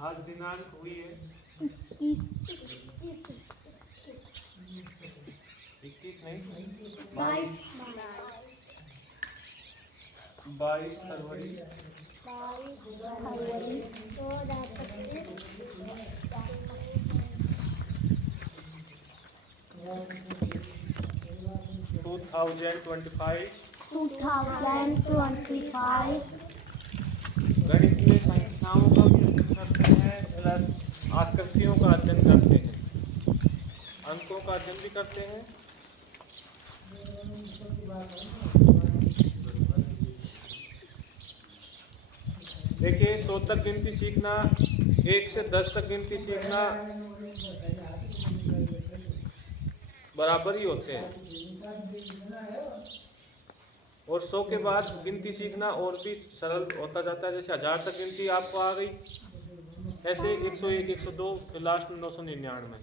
आज दिनांक हुई है 21 नहीं 22 फरवरी 2025। गणित में संख्याओं का भी अध्ययन करते हैं प्लस आकृतियों का अध्ययन करते हैं, अंकों का अध्ययन भी करते हैं। देखिए 100 तक गिनती सीखना, 1 से 10 तक गिनती सीखना बराबर ही होते हैं, और 100 के बाद गिनती सीखना और भी सरल होता जाता है। जैसे 1000 तक गिनती आपको आ गई, ऐसे 101, 102, फिर लास्ट में 999।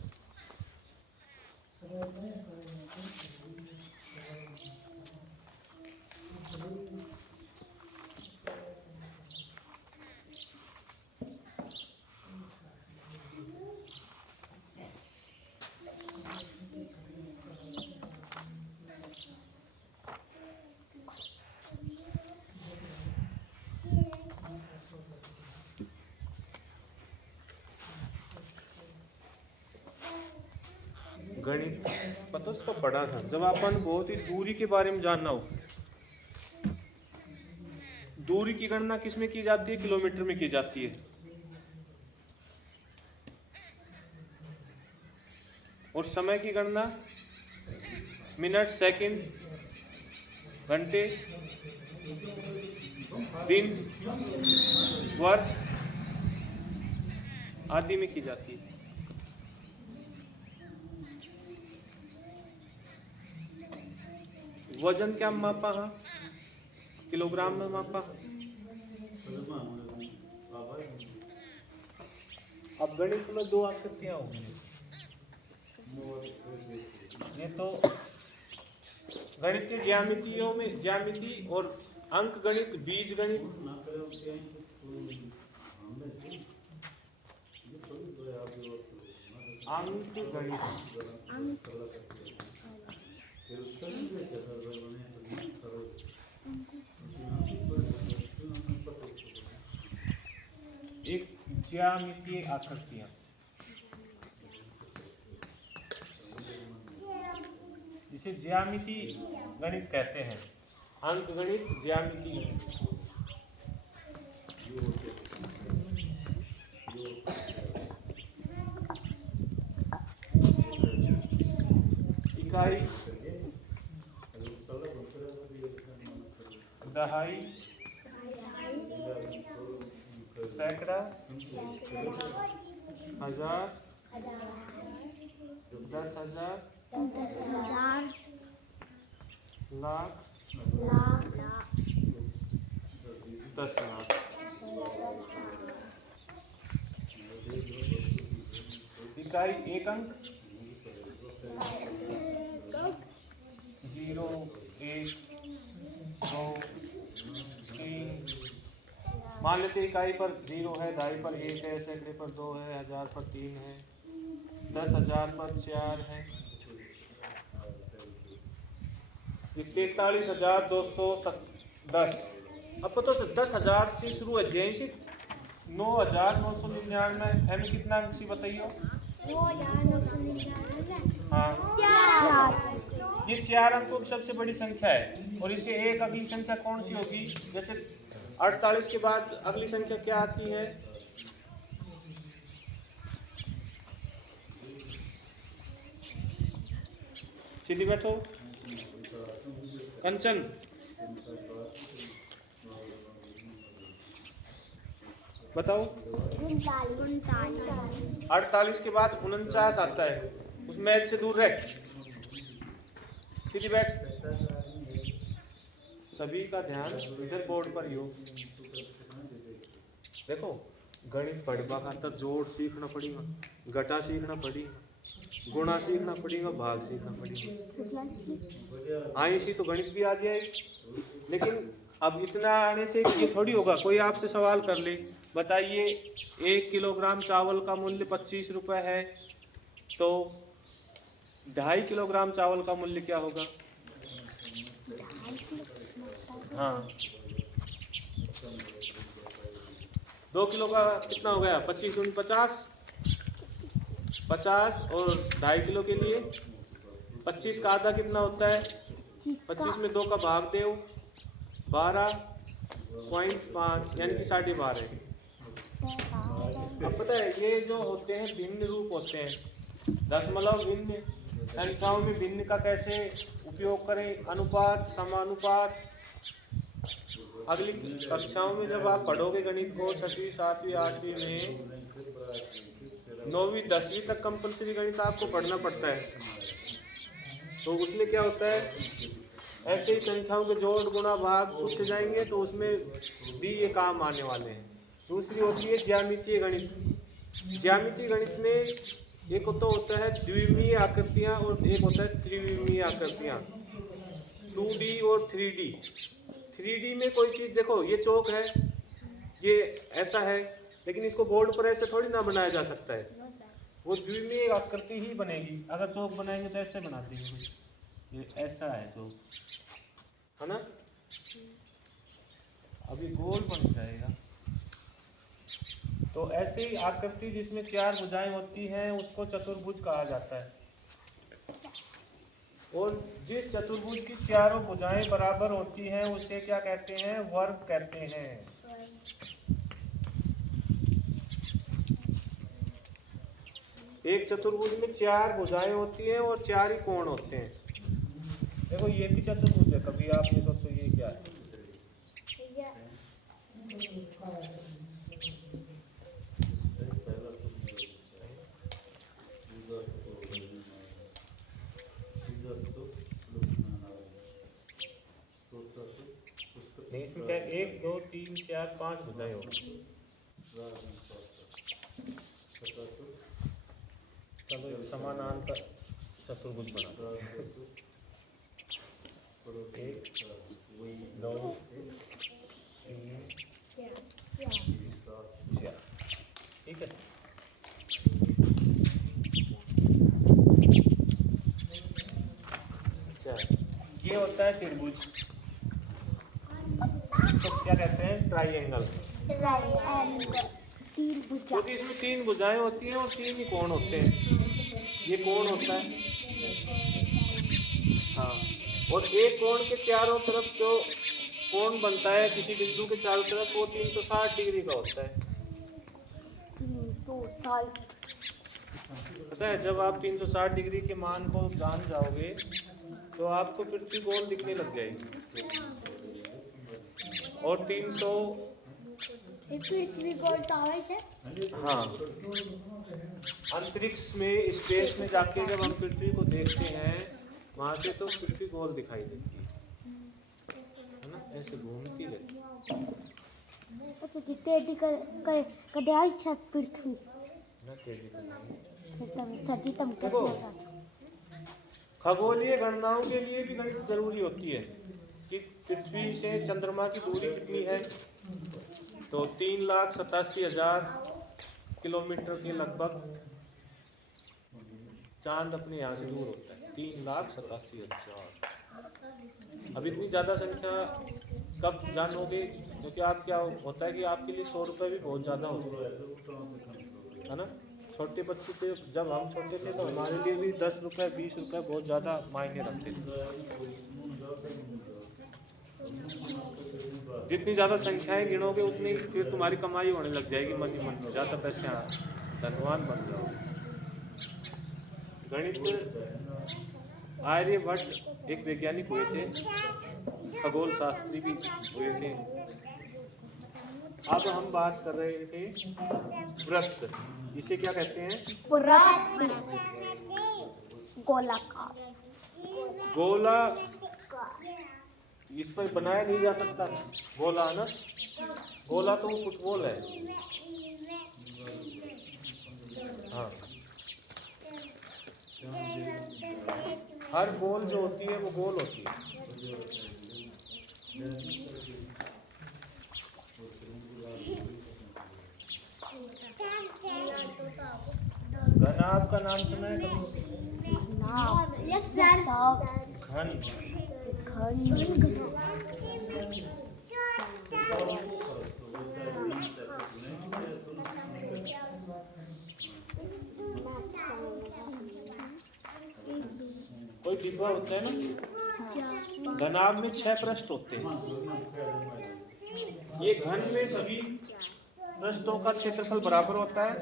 गणित पता उसका बड़ा था। जब अपन बहुत ही दूरी के बारे में जानना हो, दूरी की गणना किस में की जाती है? किलोमीटर में की जाती है। और समय की गणना मिनट, सेकंड, घंटे, दिन, वर्ष आदि में की जाती है। वजन क्या मापा है? किलोग्राम में मापा। अब गणित में दो आकृतियां होंगी। ये तो गणितीय ज्यामितियों में ज्यामिति और अंक गणित, बीज गणित, अंक गणित। एक ज्यामितीय आकृतियां, जिसे ज्यामिति गणित कहते हैं। अंक गणित, ज्यामिति गणित। इकाई, दहाई, सैकड़ा, हजार, 10,000, लाख, 10 लाख। इकाई एक अंक, 0, 1, 2, 3। मान लेते इकाई पर 0 है, दहाई पर 1 है, सैकड़े पर 2 है, 1000 पर 3 है, 10,000 पर 4 है। ये 43,210। अब पता तो 10,000 से शुरू है, जैसे 9,999 है में कितना अंक सी बताइए? हाँ, ये 4 अंकों की सबसे बड़ी संख्या है। और इससे एक अगली संख्या कौन सी होगी? जैसे 48 के बाद अगली संख्या क्या आती है? सीधी बैठो कंचन। बताओ। 48 के बाद 49 आता है, उस मैच से दूर रह। सीधी बैठ। सभी का ध्यान इधर बोर्ड पर ही हो। देखो गणित पढ़वा का तब जोड़ सीखना पड़ेगा, घटा सीखना पड़ेगा, गुणा सीखना पड़ेगा, भाग सीखना पड़ेगा। आई सी तो गणित भी आ जाएगी। लेकिन अब इतना आने से ये थोड़ी होगा, कोई आपसे सवाल कर ले बताइए 1 किलोग्राम चावल का मूल्य 25 रुपये है, तो 2.5 किलोग्राम चावल का मूल्य क्या होगा? हाँ, 2 किलो का कितना हो गया? 25 दूनी 50, 50 और 2.5 किलो के लिए 25 का आधा कितना होता है? 25 में 2 का भाग दो, 12.5 यानी कि 12.5। अब पता है ये जो होते हैं भिन्न रूप होते हैं, दशमलव भिन्न, संख्याओं में भिन्न का कैसे उपयोग करें? अनुपात, समानुपात। अगली कक्षाओं में जब आप पढ़ोगे गणित को 6वीं 7वीं 8वीं में, 9वीं 10वीं तक कंपलसरी गणित आपको पढ़ना पड़ता है, तो उसमें क्या होता है, ऐसे ही संख्याओं के जोड़ गुणा भाग पूछे जाएंगे तो उसमें भी ये काम आने वाले हैं। दूसरी होती है ज्यामितीय गणित। ज्यामितीय गणित में एक तो होता है द्विमीय आकृतियां और एक होता है त्रिविमीय आकृतियां, 2D और 3D। 3D में कोई चीज़ देखो, ये चौक है, ये ऐसा है, लेकिन इसको बोर्ड पर ऐसे थोड़ी ना बनाया जा सकता है, वो द्विमीय आकृति ही बनेगी। अगर चौक बनाएंगे तो ऐसे बनाते हैं, ये ऐसा है चौक, है ना, अभी गोल बन जाएगा। तो ऐसी आकृति जिसमें 4 भुजाएं होती हैं उसको चतुर्भुज कहा जाता है, और जिस चतुर्भुज की चारों भुजाएं बराबर होती हैं उसे क्या कहते हैं? वर्ग कहते हैं। एक चतुर्भुज में 4 भुजाएं होती हैं और 4 ही कोण होते हैं। देखो ये भी चतुर्भुज है, कभी आप ये सोचो ये क्या है? इसमें क्या 1 2 3 4 5 भुजाएं होगी। चलो एक समानांतर चतुर्भुज बना, 1 2 3 4, ठीक है। ये होता है त्रिभुज, तो क्या कहते हैं? ट्राइएंगल। क्योंकि इसमें 3 भुजाएं होती हैं और 3 ही कोण होते हैं। ये कोण होता है, हाँ, और एक कोण के चारों तरफ जो कोण बनता है किसी बिंदु के चारों तरफ, वो 360 डिग्री का होता है। पता है जब आप 360 डिग्री के मान को जान जाओगे तो आपको पृथ्वी गोल दिखने लग जाएगी, और 300 पृथ्वी गोल है। हाँ, अंतरिक्ष में, स्पेस में जाके जब हम पृथ्वी को देखते हैं वहां से तो पृथ्वी गोल दिखाई देती है ना, ऐसे घूमती रहती है। तो टेढ़ी कढ़ाई है पृथ्वी ना टेढ़ी देखो, खगोलीय गणनाओं के लिए भी गणित जरूरी होती है कि पृथ्वी से चंद्रमा की दूरी कितनी है, तो 3,87,000 किलोमीटर के लगभग चांद अपने यहाँ से दूर होता है, 3,87,000। अब इतनी ज़्यादा संख्या कब जानोगे? क्योंकि आप क्या होता है कि आपके लिए 100 रुपये भी बहुत ज़्यादा होते है ना। छोटे बच्चे थे, जब हम छोटे थे तो हमारे लिए भी 10 रुपये 20 रुपये बहुत ज़्यादा मायने रखते थे। जितनी ज़्यादा संख्याएं गिनोगे उतनी फिर तुम्हारी कमाई होने लग जाएगी, मन ही मन, ज़्यादा पैसे धनवान बन जाओगे। गणित आर्यभट्ट एक वैज्ञानिक हुए थे, खगोल शास्त्री भी हुए थे। अब हम बात कर रहे थे वृत्त, इसे क्या कहते हैं? गोलाकार। गोला इस पर बनाया नहीं जा सकता, गोला ना, गोला तो फुटबॉल है। हाँ, हर बॉल जो होती है वो गोल होती है। घनाभ का नाम सुना है कभी? घन कोई डिब्बा होता है ना, घनाभ में 6 पृष्ठ होते हैं। ये घन में सभी पृष्ठों का क्षेत्रफल बराबर होता है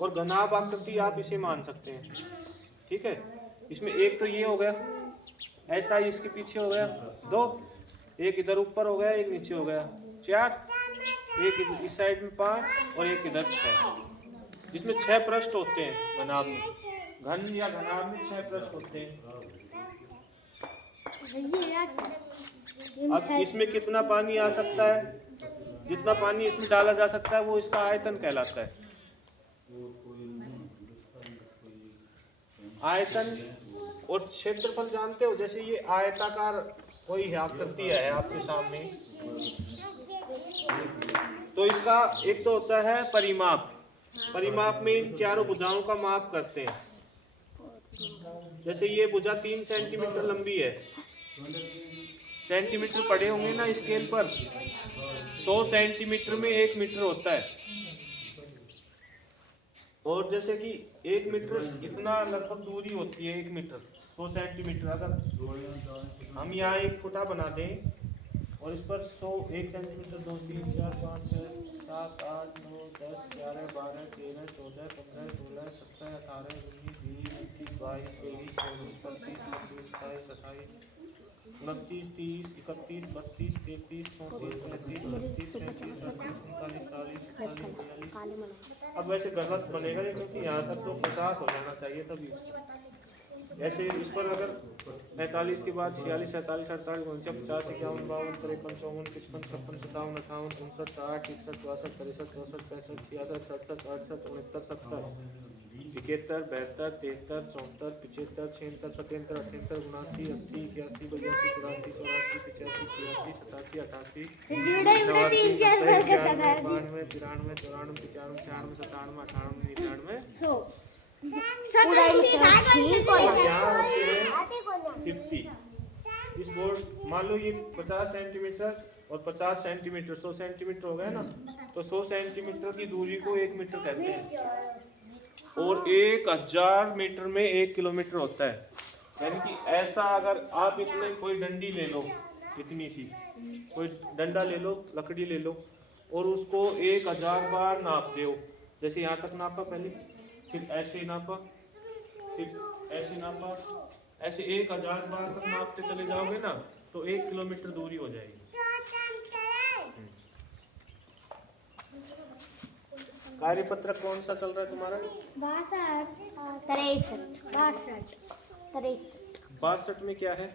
और घनाभ आकृति आप इसे मान सकते हैं। ठीक है, इसमें एक तो ये हो गया, ऐसा ही इसके पीछे हो गया 2, एक इधर ऊपर हो गया, एक नीचे हो गया 4, एक इस साइड में 5 और एक इधर 6। इसमें 6 पृष्ठ होते हैं घनाभ में। घन या घनाभ में 6 पृष्ठ होते हैं। अब इसमें कितना पानी आ सकता है? जितना पानी इसमें डाला जा सकता है वो इसका आयतन कहलाता है। आयतन और क्षेत्रफल जानते हो, जैसे ये आयताकार कोई आकृति है आपके सामने, तो इसका एक तो होता है परिमाप। परिमाप में इन चारों भुजाओं का माप करते हैं। जैसे ये भुजा 3 सेंटीमीटर लंबी है, सेंटीमीटर पढ़े होंगे ना स्केल पर। 100 सेंटीमीटर में 1 मीटर होता है। और जैसे कि 1 मीटर इतना लगभग दूरी होती है, 1 मीटर 100 सेंटीमीटर। अगर हम यहाँ एक फुटा बना दें और इस पर 1 सेंटीमीटर 2 3 4 5 6 7 8 9 10 11 12 13 14 15 16 17 18 19 20 21 22 23 24 25 26 27 28 29 30 31 32 33 34 35 36 37 38 39 40 41 42। अब वैसे गलत बनेगा ये, क्योंकि यहाँ तक तो 50 हो जाना चाहिए तभी। ऐसे इस पर अगर 45 के बाद 46 47 48 49 50 51 52 53 54 55 56 57 58 59 60 61 62 63 64 65 66 67 68 69 70 71 72 73 74 75 76 77 78 79 80 81 82 83 84 85 86 87 88 89 92 93 94 95 96 97 98 50। इस बोर्ड मान लो ये 50 सेंटीमीटर और 50 सेंटीमीटर 100 सेंटीमीटर हो गया ना, तो 100 सेंटीमीटर की दूरी को 1 मीटर कहते हैं। और 1000 मीटर में 1 किलोमीटर होता है। यानी कि ऐसा अगर आप इतने कोई डंडी ले लो, इतनी सी कोई डंडा ले लो, लकड़ी ले लो और उसको 1000 बार नाप दो। जैसे यहाँ तक नापा पहले, फिर ऐसे नापा, फिर ऐसे नापा, ऐसे 1000 बार तक नापते चले जाओगे ना तो 1 किलोमीटर दूरी हो जाएगी। कार्यपत्रक कौन सा चल रहा है तुम्हारा? 62 में क्या है?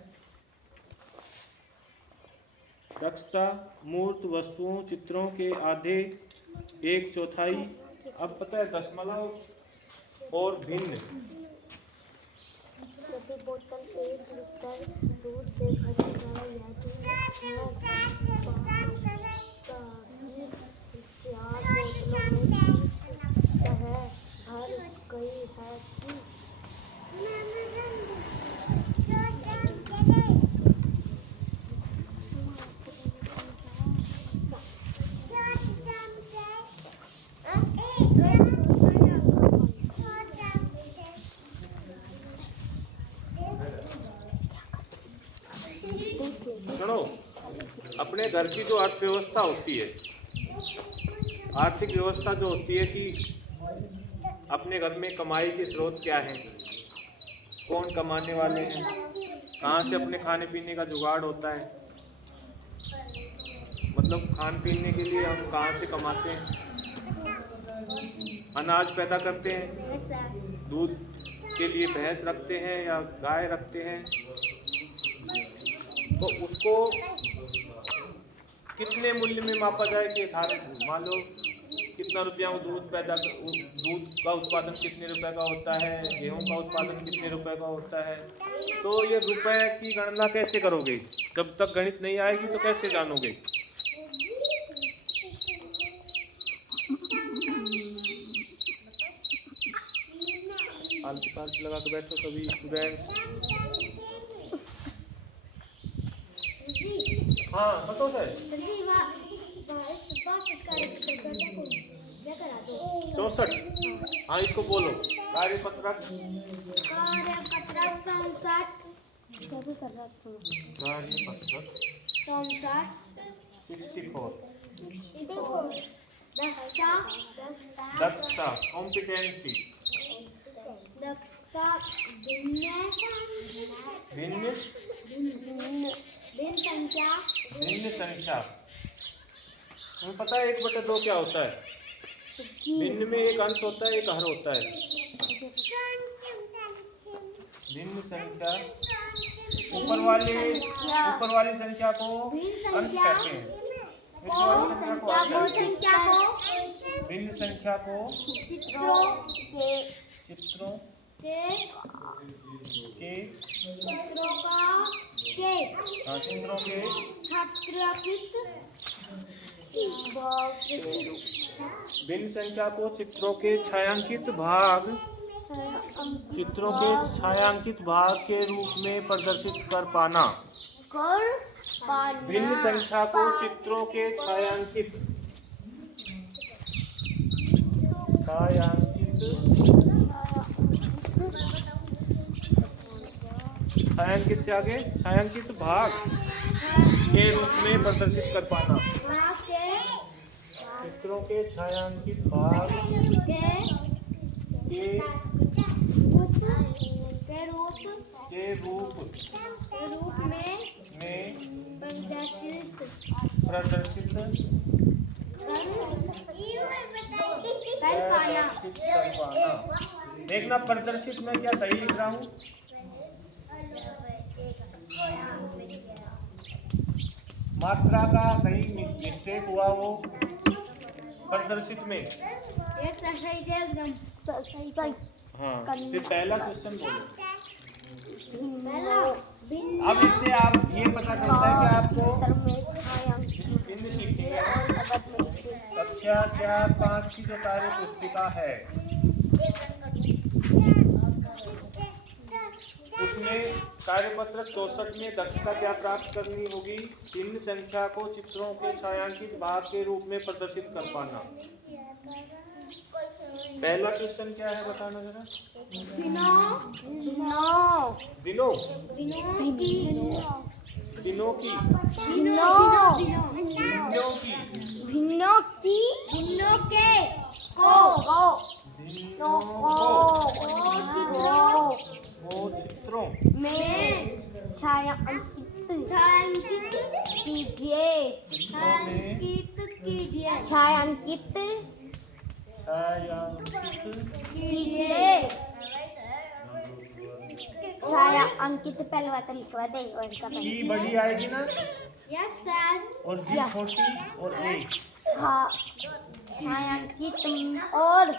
दक्षता मूर्त वस्तुओं चित्रों के आधे 1/4। अब पता है दशमलव और भिन्न। बोतल 1 लीटर दूध से भरी सुनो, अपने घर की जो अर्थव्यवस्था होती है, आर्थिक व्यवस्था जो होती है कि अपने घर में कमाई के स्रोत क्या हैं, कौन कमाने वाले हैं, कहाँ से अपने खाने पीने का जुगाड़ होता है, मतलब खान पीने के लिए हम कहाँ से कमाते हैं, अनाज पैदा करते हैं, दूध के लिए भैंस रखते हैं या गाय रखते हैं, तो उसको कितने मूल्य में मापा जाए कि मान लो कितना रुपया वो दूध का उत्पादन कितने रुपए का होता है, गेहूं का उत्पादन कितने रुपए का होता है। तो ये रुपए की गणना कैसे करोगे? जब तक गणित नहीं आएगी तो कैसे जानोगे? शांत लगा के बैठो सभी स्टूडेंट्स। हाँ बताओ सर। 64। हाँ इसको बोलो। कार्यपत्रक 64। दक्षता कॉम्पिटेंसी। भिन्न संख्या। तुम्हें पता है 1/2 क्या होता है? भिन्न में एक अंश होता है, एक हर होता है। भिन्न संख्या ऊपर वाली संख्या को अंश कहते हैं। नीचे वाली संख्या को भिन्न संख्या को चित्रों के भिन्न संख्या को चित्रों के छायांकित भाग के रूप में प्रदर्शित कर पाना। भिन्न संख्या को चित्रों के छायांकित से आगे छायांकित भाग के रूप में प्रदर्शित कर पाना। चित्रों के छायांकित भाग के रूप में प्रदर्शित कर पाना। देखना प्रदर्शित में क्या सही लिख रहा हूँ? मात्रा का कहीं मिस्टेक हुआ हो प्रदर्शित में। हाँ फिर पहला क्वेश्चन बोलो। अब इससे आप ये पता चलता है कि आपको भिन्न सीखेंगे कक्षा 4-5 की जो कार्य पुस्तिका है उसमें कार्यपत्रक 64 में दक्षता क्या प्राप्त करनी होगी? भिन्न संख्या को चित्रों के छायांकित भाग के रूप में प्रदर्शित कर पाना। पहला क्वेश्चन क्या है बताना जरा। दिनों चित्रों में छायांकित कीजिए। छायांकित पहले बात लिखवा दे और की बड़ी आएगी ना। Yes sir. और जी छोटी और ए। हाँ छायांकित और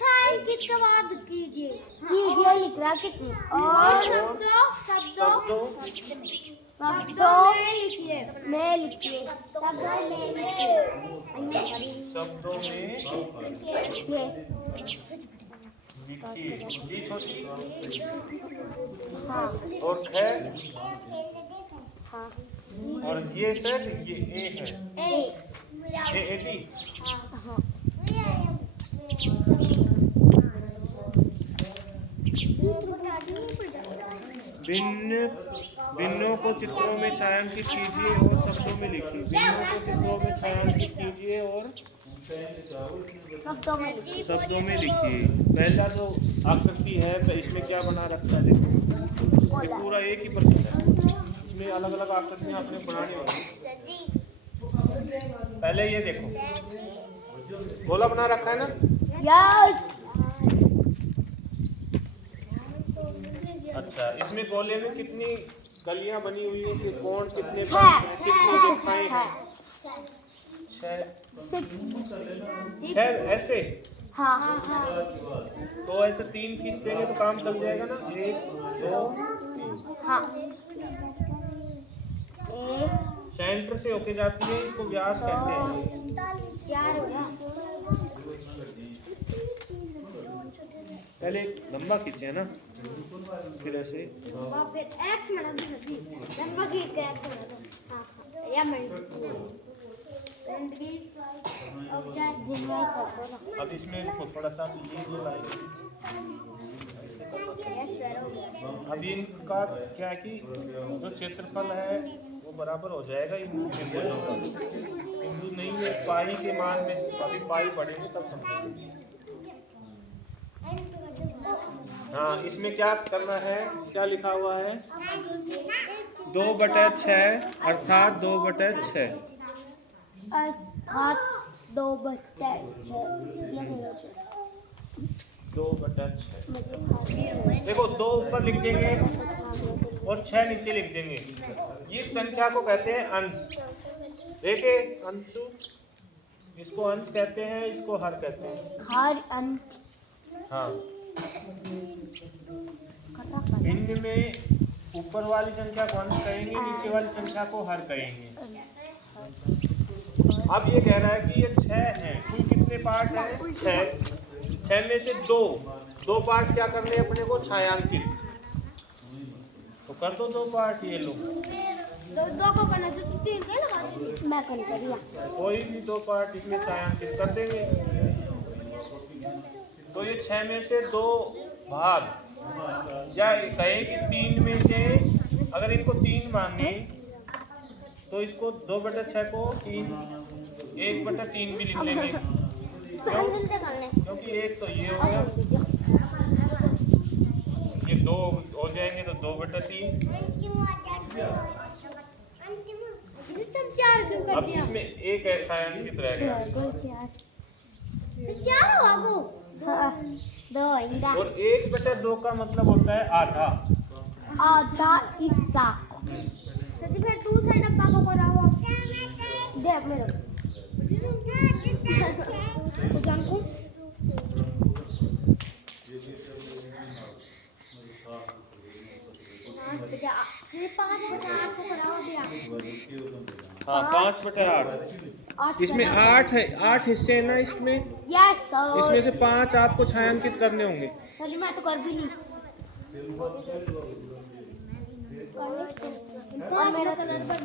छायांकित के बाद कीजिए लिख रहा कीजिए और शब्दों में लिखिए। शब्दों में लिखिए। छोटी हाँ और खैर हाँ और ये सेट ये ए है। ए टी भिन्नों को चित्रों में छायांकित कीजिए और शब्दों में लिखिए। भिन्नों को चित्रों में छायांकित कीजिए और शब्दों में लिखिए। पहला जो आकृति है तो इसमें क्या बना रखा है? देखो ये पूरा एक ही प्रश्न है, इसमें अलग अलग आकृतियां आपने बनानी होगी। पहले ये देखो गोला बना रखा है ना। यस। अच्छा इसमें गोले में कितनी गलियां बनी हुई है कि कोण कितने दिखाए हैं? 6 ऐसे। हाँ तो ऐसे 3 खींच देंगे तो काम चल जाएगा ना। 1 2 3। हाँ 1 सेंटर से होके जाती है, इसको व्यास कहते हैं। 4 हो गया। पहले लंबा खींचे है ना, फिर ऐसे। लंबा फिर x बना दो सभी। लंबा खींच के x बना दो। हाँ या अब चाहे जिनवाई कर दो ना। अब इसमें देखो थोड़ा सा ये जो लाइन, यस सर हो गया। अभी इनका क्या है कि जो क्षेत्रफल है वो बराबर हो जाएगा इन बिंदुओं का। बिंदु नहीं है पाई के मान में, अभी पाई पढ़ेंगे तब समझेंगे। हाँ, इसमें क्या करना है, क्या लिखा हुआ है, 2/6 अर्थात 2/6। अर्थात 2/6 2/6। देखो 2 ऊपर लिख देंगे और 6 नीचे लिख देंगे। इस संख्या को कहते हैं अंश। देखिए अंशु, इसको अंश कहते हैं, इसको हर कहते हैं। हर अंश। हाँ, इनमें ऊपर वाली संख्या को अंश कहेंगे, नीचे वाली संख्या को हर कहेंगे। अब ये कह रहा है कि ये 6 हैं, कुल कितने पार्ट हैं, 6 में से 2 पार्ट क्या करने हैं अपने को, छायांकित। तो कर दो 2 पार्ट, ये लो। दो को करना जो 3 के लगा मैं कर दिया। कोई भी 2 पार्ट इसमें छायांकित कर देंगे। तो ये 6 में से 2 भाग, या कहें कि 3 में से, अगर इनको 3 माने तो इसको 2/6 को 1/3 भी लिख लेंगे। क्योंकि एक तो ये हो गया, ये 2 हो जाएंगे तो 2/3। अब इसमें एक ऐसा छायांकित रह गया, और 1/2 का मतलब होता है आधा। आधा हिस्सा। सती फिर दूसरे डब्बा को कराओ। दे मेरे तो जानू से 5/8 को कराओ दिया। हाँ 5/8। इसमें 8 है, 8 हिस्से हैं ना इसमें। Yes sir. इसमें से 5 आपको छायांकित करने होंगे। चलिए मैं तो कर भी नहीं। और मेरा कलर पर